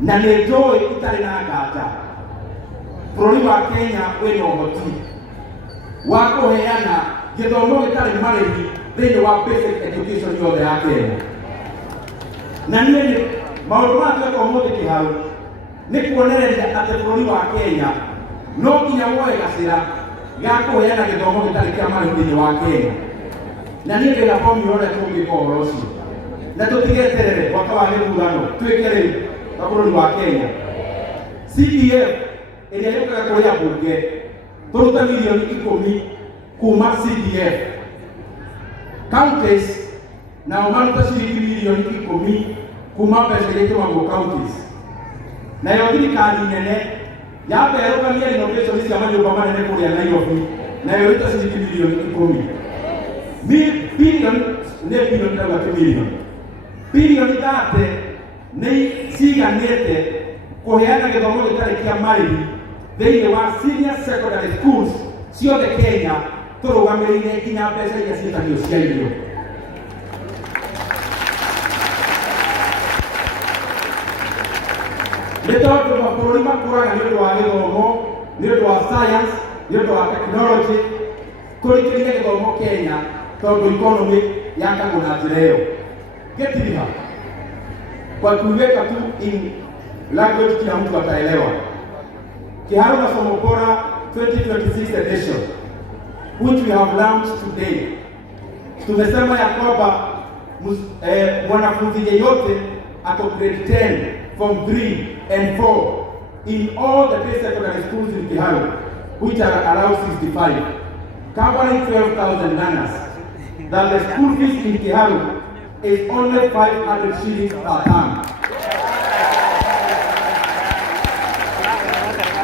na nĩ njũĩ itarĩ na nganja bũrũri wa Kenya wĩna ũhoti wa kũheana gĩthomo gĩtarĩ marĩhi thĩinĩ wa basic education yothe ya Kenya. Na niĩ maũndũ maya tweka ũmũthĩ Kĩharo nĩ kuonereria atĩ bũrũri wa Kenya no nginya woe gacĩra ga kũheana gĩthomo gĩtarĩ kĩa marĩhi thĩinĩ wa Kenya. Na niĩ ndĩna bomu ũrĩa tũngĩka ũhoro ũcio na tũtigeterere mwaka wa gĩthurano twĩke rĩu ta bũrũri wa Kenya. CDF ĩrĩa yũkaga kũrĩa mbunge tũruta milioni 10 kuma CDF. Counties nao maruta ciringi milioni 10 kuma mbeca iria itũmagwo counties. Nayo thirikari nene yambe ĩrũgamia innovation cia manyũmba manene kũrĩa Nairobi na yoita shilingi milioni 10. Bilioni ne bilioni na milioni. Bilioni date ne siganete kuheana githomo gitari kia marĩhi thĩinĩ wa senior secondary schools ciothe Kenya tũrũgamĩrĩire nginya mbeca iria ciĩtagio cia irio. Nĩ tondũ mabũrũri makũraga nĩ ũndũ wa gĩthomo, nĩ ũndũ wa science, nĩ ũndũ wa technology, tũrĩkĩrĩrie gĩthomo Kenya tondũ economy yakagwo na njĩra ĩyo. Getiriha kwa kuiweka tu in language kila mtu ataelewa. Kiharo Masomo Bora 2026 edition which we have launched today, tumesema ya kwamba mwanafunzi yeyote ako grade 10, form 3 and 4 in all the basic secondary schools in Kiharo, which are around 65, covering 12,000 learners, that the school fees in Kiharo is only 500 shillings per term.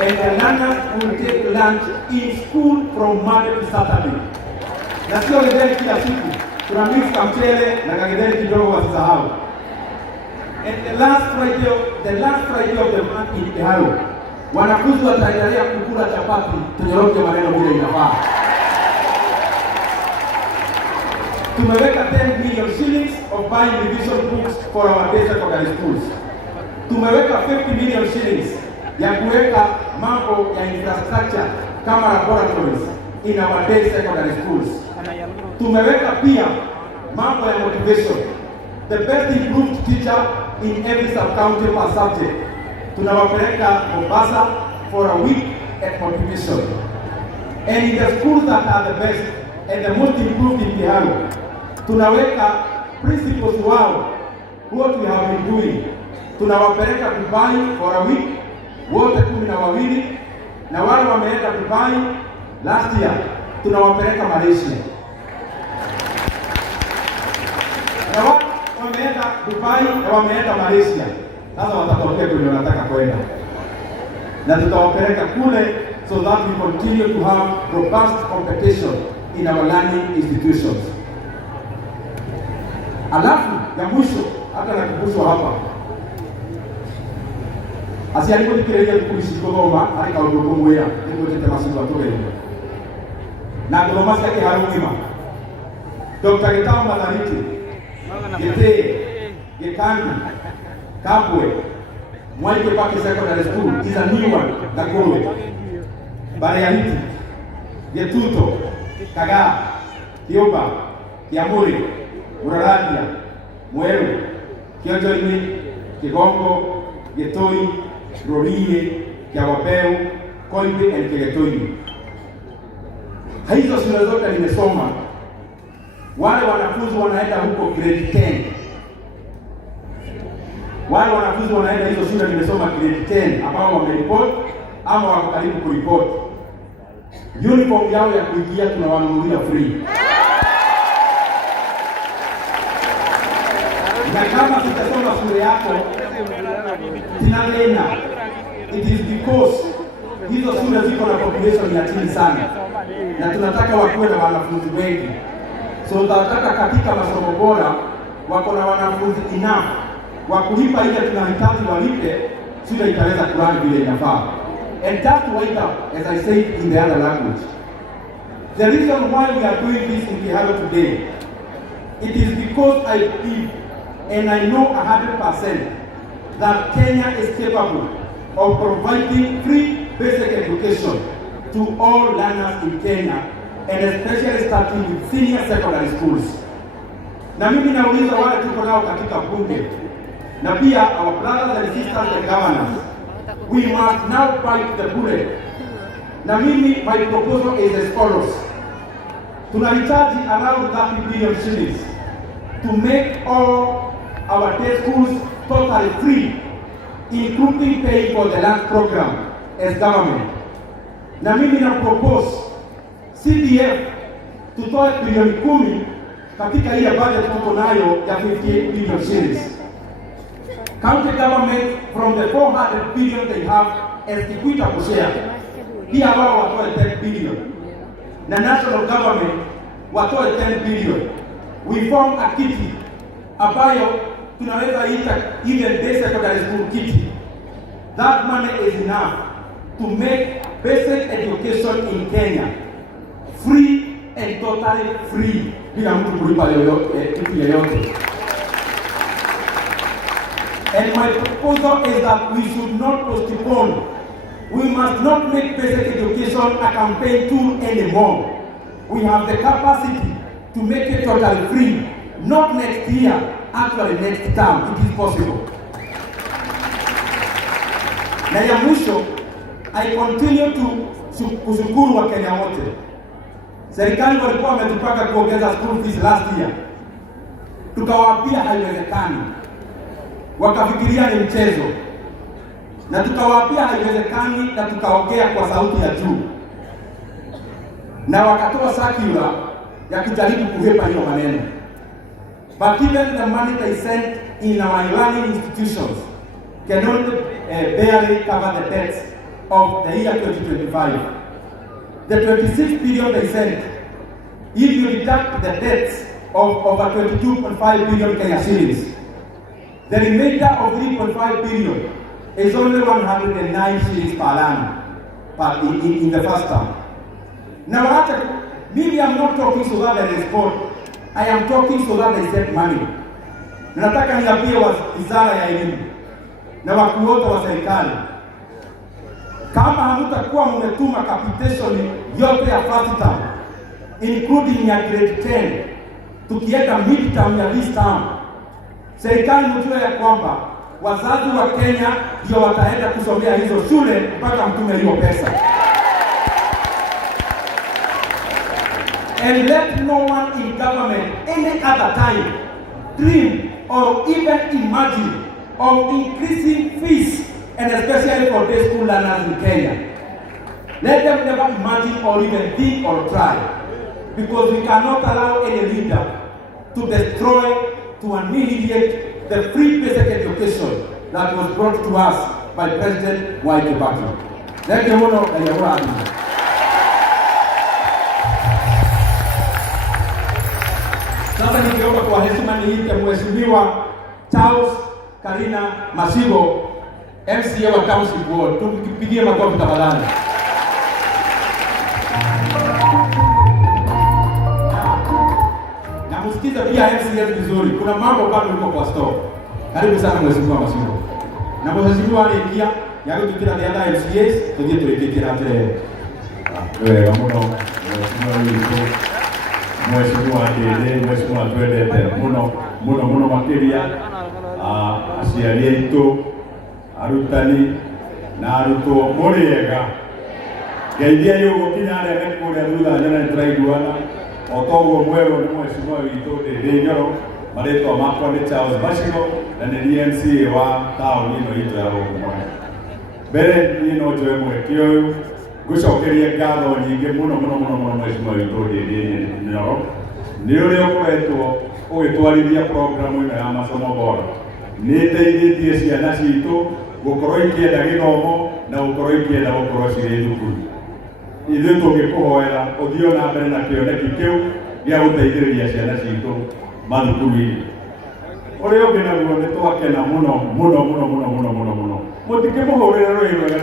And the learners will take lunch in school from Monday to Saturday. Na sio githeri kila siku, tuna mix kamchele na kagitheri kidogo wasisahau. And the last Friday of the month in Kiharo, wanafunzi wataendelea kukula chapati, tunyoroke maneno vile inafaa. Tumeweka 10 million shillings of buying revision books for our basic secondary schools. Tumeweka 50 million shillings ya kuweka mambo ya infrastructure kama laboratories in our basic secondary schools. Tumeweka pia mambo ya motivation, the best improved teacher in every sub-county per subject. Tunawapeleka Mombasa for a week at motivation. And in the schools that are the best and the most improved in Kiharo, tunaweka principals wao, what we have been doing. Tunawapeleka Dubai for a week, wote 12, na wale wameenda Dubai last year, tunawapeleka Malaysia. Na wale wameenda Dubai na wameenda Malaysia, sasa watatokea kwenye wanataka kwenda. Na tutawapeleka kule so that we continue to have robust competition in our learning institutions. Alafu ya mwisho hata nakumbusha hapa. Asialiko nikireje kuishi Kigoma hadi kwa Kigoma ya ndio tete masuala tobe. Na Kigoma sasa harumima. Dr. Gitao Madhariki. Gete, Gekandi, Kabwe, Mwaike Paki Secondary School is a new one, Gakoro. Bariahiti, Getuto, Kaga, Kioba, Kiamuri, Muraradia, Mweru, Kionjoini, Kigongo, Getoi, Rorie, Kiawapeu, Koibe and Kigetoi. Hizo shule zote nimesoma. Wale wanafunzi wanaenda huko grade 10. Wale wanafunzi wanaenda hizo shule nimesoma grade 10 ambao wamereport ama wako karibu kureport. Uniform yao ya kuingia tunawanunulia free. Na kama tutasoma shule yako tinalena, it is because hizo shule ziko na population ya chini sana. Na tunataka wakuwe na wanafunzi wengi. So tunataka katika masomo bora wako na wanafunzi enough wa kulipa ile tunahitaji walipe, shule itaweza kurani vile inafaa. And just to wake up, as I said in the other language, the reason why we are doing this in Kiharo today, it is because I believe and I know 100% that Kenya is capable of providing free basic education to all learners in Kenya, and especially starting with senior secondary schools. Na mimi nauliza wale tuko nao katika bunge, na pia our brothers and sisters and governors, we must now bite the bullet. Na mimi, my proposal is as follows. Tunahitaji around 30 billion shillings to make all our day schools totally free, including paying for the lunch program as government. Na mimi na propose CDF tutoe bilioni 10 katika ile budget tuko nayo ya 58 billion shillings. County government from the 400 billion they have as equitable share, pia wao watoe 10 billion. na national government watoe 10 billion. We form a kitty ambayo tunaweza ita even basic secondary school kitty. That money is enough to make basic education in Kenya free and totally free, bila mtu kulipa kitu yoyote. And my proposal is that we should not postpone. We must not make basic education a campaign tool anymore. We have the capacity to make it totally free. Not next year, actually next term. It is possible. Na ya mwisho, I continue to kushukuru wa Kenya wote. Serikali walikuwa wametupanga kuongeza school fees last year. Tukawaambia haiwezekani. Wakafikiria ni mchezo. Na tukawaambia haiwezekani na tukaongea kwa sauti ya juu. Na wakatoa circular ya kujaribu kuhepa hiyo maneno. But even the money they sent in our learning institutions cannot barely cover the debts of the year 2025. The 26 billion they sent, if you deduct the debts of over 22.5 billion Kenya shillings, the remainder of 3.5 billion is only 109 shillings per annum in the first term. Now, maybe I'm not talking so that they respond. I am talking so that they save money. Nataka niambie wizara ya elimu na wakuu wote wa serikali, kama hamtakuwa mmetuma capitation yote ya first term including ya grade 10 tukienda mid term ya this term, serikali mjue ya kwamba wazazi wa Kenya ndio wataenda kusomea hizo shule mpaka mtume hiyo pesa. And let no one in government any other time dream or even imagine of increasing fees, and especially for day school learners in Kenya. Let them never imagine or even think or try, because we cannot allow any leader to destroy, to annihilate the free basic education that was brought to us by President Mwai Kibaki. Thank you. Sasa nikiomba kwa heshima niite Mheshimiwa Charles Karina Masigo, MCA wa Township Ward. Tupigie makofi tafadhali. Na msikize pia MCA vizuri. Kuna mambo bado yuko kwa store. Karibu sana Mheshimiwa Masigo. Na Mheshimiwa aliingia yako tukira the other MCAs tujie tulikikira tele. Wewe kama Mheshimiwa Ndede, Mheshimiwa twendete muno makiria aciari aitu, arutani na arutwo muriega. Ngeithia yugukinya nene kuria thutha nyona nituraiguana otoguo mweru ni Mheshimiwa witu Ndede Nyoro. Marĩtwa makwa nĩ Charles Masigo na nĩ MCA wa taũni ĩno itũ ya Rongai. Mbere niĩ no njoe mweke ũyũ ngucokerie ngatho nyingĩ mũno Mheshimiwa witũ Ndede Nyoro nĩ ũrĩa ũkoretwo ũgĩtwarithia programu ĩno ya masomo bora. Nĩ ĩteithĩtie ciana citũ gũkorwo ikĩenda gĩthomo na gũkorwo ikĩenda gũkorwo cirĩ thukuru. Ithuĩ tũngĩkũhoera ũthiĩ na mbere na kĩoneki kĩu gĩa gũteithĩrĩria ciana citũ mathukuru-inĩ. Ũrĩa ũngĩ naguo nĩ twakena mũno mũtikĩmũhũrĩre rũĩ rwega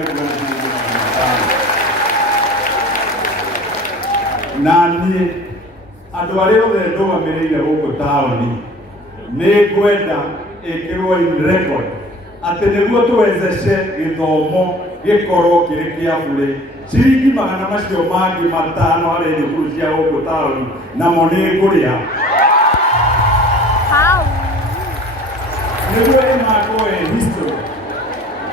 na niĩ andũ arĩa othe ndũgamĩrĩire gũkũ taũni nĩ ngwenda ĩkĩrwo in record atĩ nĩguo tũwezeshe gĩthomo gĩkorwo kĩrĩ kĩa bure. Ciringi magana macio mangĩ matano harĩ thukuru cia gũkũ taũni namo nĩ ngũrĩa. Nĩguo ĩmakwo history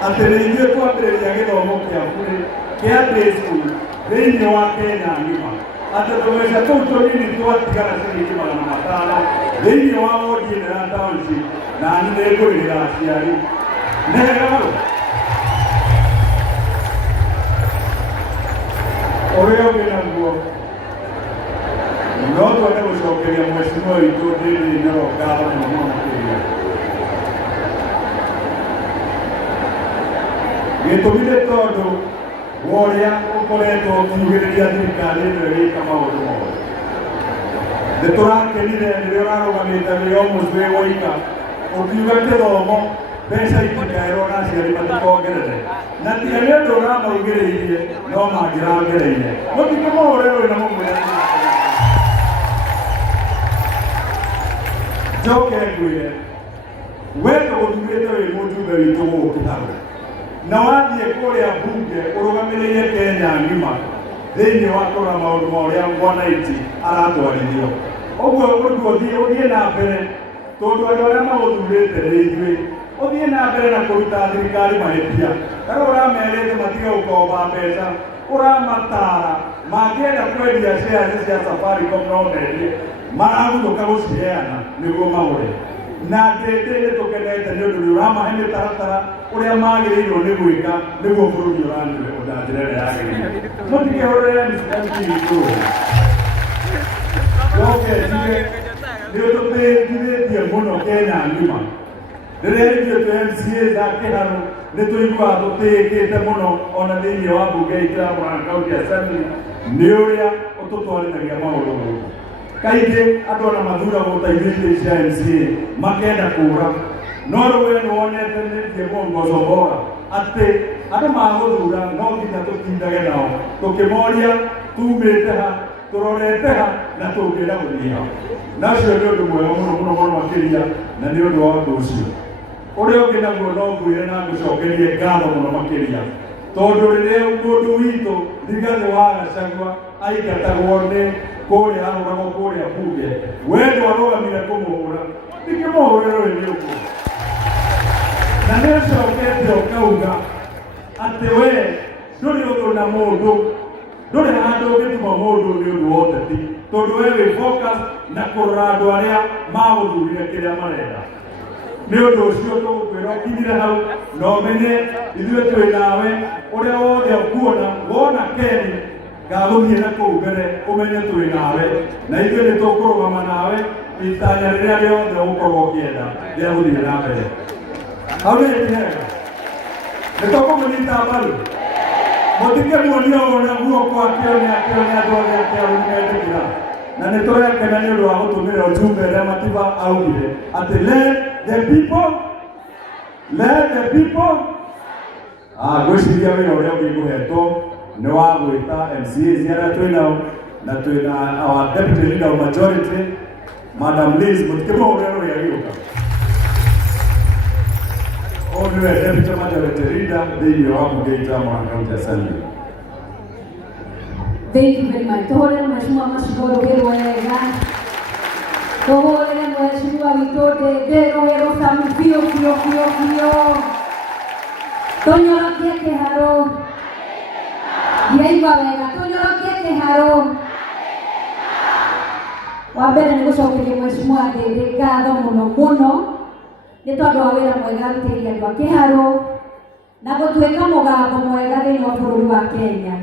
atĩ nĩ ithuĩ twambĩrĩria gĩthomo kĩa bure kĩa day school thĩinĩ wa Kenya ng'ima. Atĩ tũmbeca tũu tũnini twatigara ciringi magana matano thĩinĩ wa wodi ĩno ya township na niĩ nĩ ngũrĩhĩra aciari. Nega ũrĩa ũngĩ naguo no twende gũcokeria Mheshimiwa witũ Ndede Nyoro ngatho mũno makĩria. Gĩtũmi nĩ tondũ woria ukoretwo ukiugĩrĩria thirikari ĩno ĩgĩka maũndũ mothe. Nĩtũrakenire rĩrĩa ũrarũgamĩte wĩ o mũcĩ woika ũkiuga gĩthomo mbeca itikaerwo na aciari matikongerere, na tiga nĩ ũndũ ũramaugĩrĩirie no mangĩrongereire. Mũtikĩmũhũre rũĩ na mũmwĩre njoke ngwĩre we tũgũthurĩte wĩ mũjumbe witũ gũkũ Kĩharũ, na wathiĩ kũrĩa mbunge ũrũgamĩrĩire Kenya ng'ima thĩinĩ wa kũrora maũndũ marĩa mwananchi aratwarithio. Ũguo ũthiĩ na mbere tondũ andũ arĩa magũthurĩte nĩ ithuĩ, ũthiĩ na mbere na kũruta thirikari mahĩtia. Tarĩ ũramerĩte matige gũkomba mbeca, ũramatara mangĩenda kwendia shares cia Safaricom no mendie, maraguthũka gũciheana nĩguo magũre. Na ndĩndĩ nĩtũkenete nĩ ũndũ nĩũramahe mĩtaratara ũrĩa magĩrĩirwo nĩ gwĩka nĩguo bũrũri ũranĩre na njĩra ĩrĩa yagĩrĩire. Mũtikĩhũrĩre MC witũ. Njoke njuge nĩtũteithĩtie mũno Kenya ng'ima. Rĩrĩa ithuĩ twĩ MCAs a Kĩharũ nĩtũiguaga tũtĩĩkĩte mũno ona thĩinĩ wa mbunge itũ ya Murang'a County Assembly nĩ ũrĩa ũtũtwarithagia maũndũ gũkũ. Kaingĩ andũ ona mathuragwo ta ithuĩ cia MCA makenda kũra, no rĩu we nĩwonete nĩtie Mwogoco Mboga atĩ andũ magũthura no nginya tũtindage nao tũkĩmoria tumĩte ha, tũrorete ha na tũngĩenda gũthiĩ ha. Na ũcio nĩ ũndũ mwega mũno mũno mũno makĩria, na nĩ ũndũ wa ũndũ ũcio. Ũrĩa ũngĩ naguo no ngwĩre na ngũcokerie ngatho mũno makĩria, tondũ rĩrĩa mũndũ witũ Rigathĩ wa Gachagua aingatagwo nĩ kũrĩa arũgamo kũrĩa mbunge, we ndwarũgamire kũmũhũra, ndingĩmũhũrĩra rũĩ nĩ ũguo. Na nĩũcokete ũkauga atĩ we ndũrĩ ũthũ na mũndũ, ndũrĩ handũ ũngĩtuma mũndũ nĩ ũndũ wa ũteti, tondũ we wĩ focus na kũrora andũ arĩa magũthurire kĩrĩa marenda. Nĩ ũndũ ũcio tũgũkwĩra ũkinyire hau na ũmenye ithuĩ twĩ nawe, ũrĩa wothe ũkuona wona Keni gagũthiĩ na kũu mbere ũmenye twĩ nawe, na ithuĩ nĩtũkũrũgama nawe itanya rĩrĩa rĩothe ũgũkorwo ũkĩenda rĩa gũthiĩ na mbere. Hau nĩ hega nĩtũkũmũnyita mbaru, mũtikĩmuonia ona guoko akĩone andũ othe akĩarũ nĩmetĩkĩra, na nĩtũrekena nĩ ũndũ wa gũtũmĩra ũjumbe ũrĩa Matiba augire atĩ let the people. Ngwĩciria wĩra ũrĩa ũngĩ ngũhetwo nĩ wa gwĩta MCAs arĩa twĩ nao, na twĩna our deputy leader of majority Madam Liz, mũtikĩmũhũrĩra rũĩ agĩũka. Ũyũ nĩwe deputy majority leader thĩinĩ wa mbunge itũ ya Murang'a County Assembly. Thank you very much. Tũhũrĩre Mheshimiwa Macigũ rũĩ wega. Tũhũrĩre Mheshimiwa witũ Ndĩndĩ rũĩ rũcamu biũ biũ biũ biũ. Tũnyorokie Kĩharũ. Ndiraigua wega. Tũnyorokie Kĩharũ. Wa mbere nĩ gũcokeria Mheshimiwa Ndĩndĩ ngatho mũno mũno nĩ tondũ wa wĩra mwega arutĩire andũ a Kĩharũ na gũtuĩka mũgambo mwega thĩinĩ wa bũrũri wa Kenya.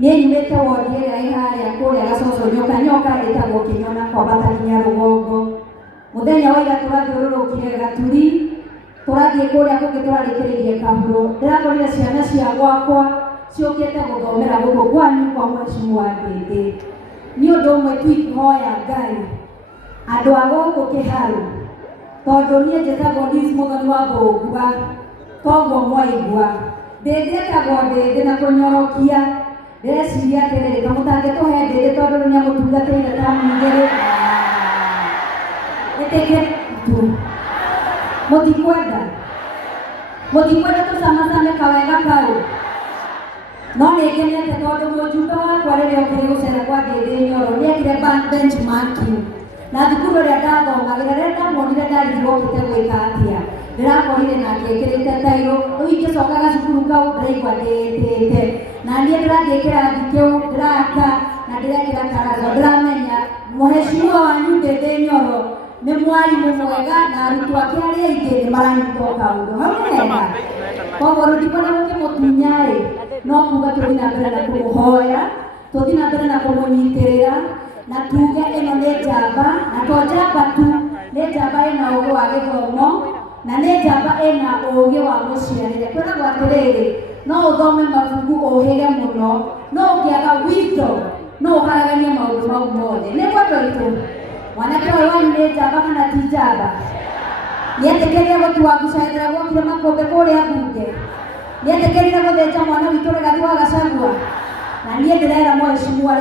Niĩ nyumĩte wondi ĩrĩa ĩ harĩa kũrĩa Gacoco nyoka ĩtagwo Kĩnyona kwambata nginya rũgongo. Mũthenya wa ira tũrathiũrũrũkire Gaturi, tũrathiĩ kũrĩa kũngĩ tũrarĩkĩrĩirie Kahuro. Ndĩrakorire ciana cia gwakwa ciũkĩte gũthomera gũkũ kwanyu kwa Mheshimiwa Ndĩndĩ. Nĩ ũndũ ũmwe tũihoya Ngai andũ a gũkũ Kĩharũ, tondũ niĩ njĩtagwo Liz Mũthoni wa Ngũngua, koguo mwaigua Ndĩndĩ etagwo Ndĩndĩ na kũnyorokia. Ndĩreciria atĩrĩrĩ kamũtangĩtũhe Ndĩndĩ tondũ nĩamũtungatĩire tamu igĩrĩ. Ĩtĩkĩre tu mũtikwenda tũcamacame kawega kau. No nĩngenete tondũ mũjumbe wakwa rĩrĩa okire gũcera kwa Ndĩndĩ Nyoro nĩekire benchmarking na thukuru ĩrĩa ndathomagĩra. Rĩrĩa ndamuonire ndarigirwo okĩte gwĩka atĩa, ndĩrakorire nake ekĩrĩte tairũ. Rĩu ingĩcokaga cukuru kau ndĩraigua ndĩĩtĩte, na niĩ ndĩrathiĩ kĩrathi kĩu ndĩraka na ndĩrekĩra karago. Ndĩramenya Mheshimiwa wanyu Ndĩndĩ Nyoro nĩ mwarimũ mwega na arutwo ake arĩa aingĩ nĩmaranyita kaũndũ. Hau nĩ hega. Koguo rũtikona gũkĩmũtunya-ĩ, no kuga tũthiĩ na mbere na kũmũhoya, tũthiĩ na mbere na kũmũnyitĩrĩra na tuge ĩno nĩ njamba, na to njamba tu, nĩ njamba ĩna ũũgĩ wa gĩthomo na nĩ njamba ĩna ũũgĩ wa mũciarĩre. Kwĩragwo atĩrĩrĩ no uthome mabuku uhige muno no ungiaga wisdom no ukaragania maundu mau mothe nä gwandå aitå mwanake å yå wanyu nä njamba kana ti njamba nä etäkä gåtua ngucaethera gwokire makåmbä kå rä a mbunge nä etäkä gå thĩnja mwana witå Rigathĩ wa Gachagua na niä ndä rera mwecimua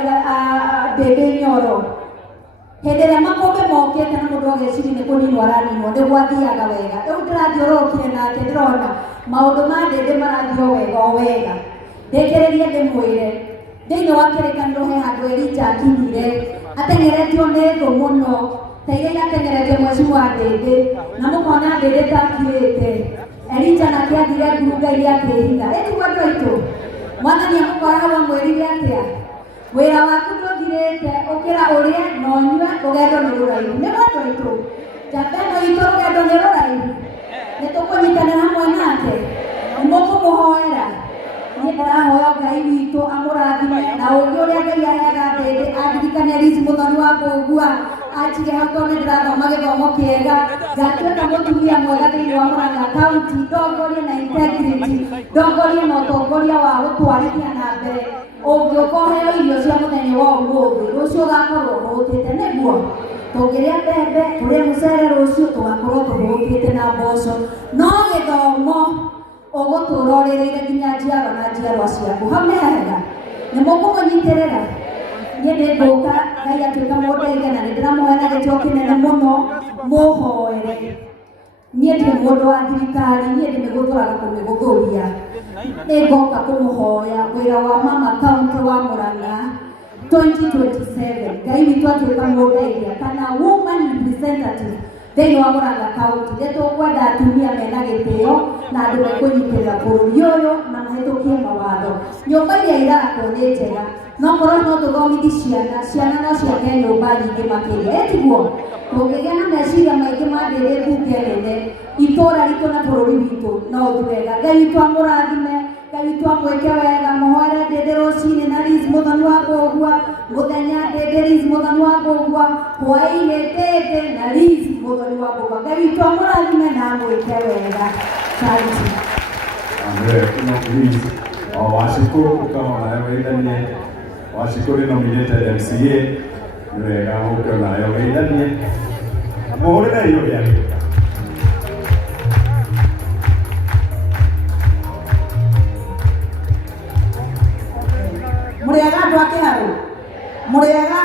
Ndĩndĩ Nyoro hĩndĩ ĩrĩa makũmbĩ mokĩte na mũndũ ageciri nĩ kũninwo araninwo nĩ gwathiaga wega rĩu ndĩrathiũrũrũkire nake ndĩrona maũndũ ma Ndĩndĩ marathiĩ o wega ndĩkĩrĩrie ndĩmwĩre thĩinĩ wa kĩrĩkanĩro he handũ Elijah akinyire ateng'eretio nĩ thũ mũno ta iria iratengeretie mwecimua Ndĩndĩ na mũkona Ndĩndĩ takirĩte Elijah nake athire ngurunga iria akĩhinga ĩtigwo andũ aitũ mwathani amũkoraga wamwĩrire atĩa wĩra waku ndũthirĩte ũkĩra ũrĩe na ũnyue rũgendo nĩ rũraihu nĩ gwandũ aitũ njamba ĩno itũ rũgendo nĩ rũraihu nĩ tũkũnyitanĩra hamwe nake nĩ mũkũmũhoera niĩ ndĩrahoya Ngai witũ amũrathime na ũngĩ ũrĩa Ngai aheaga Ndĩndĩ andirikane Liz Mũthoni wa Ngũngua anjige hau tondũ nĩ ndĩrathoma gĩthomo kĩega ngatuĩka mũtumia mwega thĩinĩ wa Mũrang'a kaunti ndongorie na integrity ndongorie na ũtongoria wa gũtwarithia na mbere ũngĩũka ũheo irio cia mũthenya wa ũmũthĩ rũciũ ũgakorwo ũhũtĩte nĩguo tũngĩrĩa mbembe tũrĩe mũcere rũciũ tũgakorwo tũhũtĩte na mboco no gĩthomo ũgũtũũra ũrĩrĩire nginya njiarwa na njiarwa ciaku hau nĩ hega nĩ mũkũmũnyitĩrĩra niĩ nĩ ngũka Ngai atuĩka mũndeithia na nĩ ndĩramũhera gĩtĩo kĩnene mũno mũhoere niĩ ndirĩ mũndũ wa thirikari niĩ ndĩmĩgũthũraga kũmĩgũthũria nĩ ngoka kũmũhoya wĩra wa mama kaunti wa Mũrang'a 2027 Ngai witũ atuĩka mũndeithia kana woman representative thĩinĩ wa Mũrang'a kaunti nĩ tũkwenda atumia mena gĩtĩo na andũ mekũnyitĩrĩra bũrũri ũyũ na mahĩtũkie mawatho nyũmba iria irakwo nĩ njega no korwo no tũthomithi ciana no ciake nyũmba nyingĩ makĩria ĩtiguo tũngĩgĩa na meciria maingĩ ma Ndĩndĩ mbunge nene itũũra ritũ na bũrũri witũ no ũthiĩ wega Ngai witũ amũrathime Ngai witũ amwĩke wega mũhoere Ndĩndĩ rũcinĩ na Liz Mũthoni wa Ngũngua mũthenya Ndĩndĩ Liz Mũthoni wa Ngũngua hwaĩ-inĩ Ndĩndĩ na Liz Mũthoni wa Ngũngua Ngai witũ amũrathime na amwĩke wega Charity Liz Wacikũ ũkawa nayo wĩithanie Wacikũ nĩ nominated MCA nĩ wega ũke nayo wĩithanie mũhũrĩre iyo rĩake mũrĩega andũ a Kĩharũ mũrĩega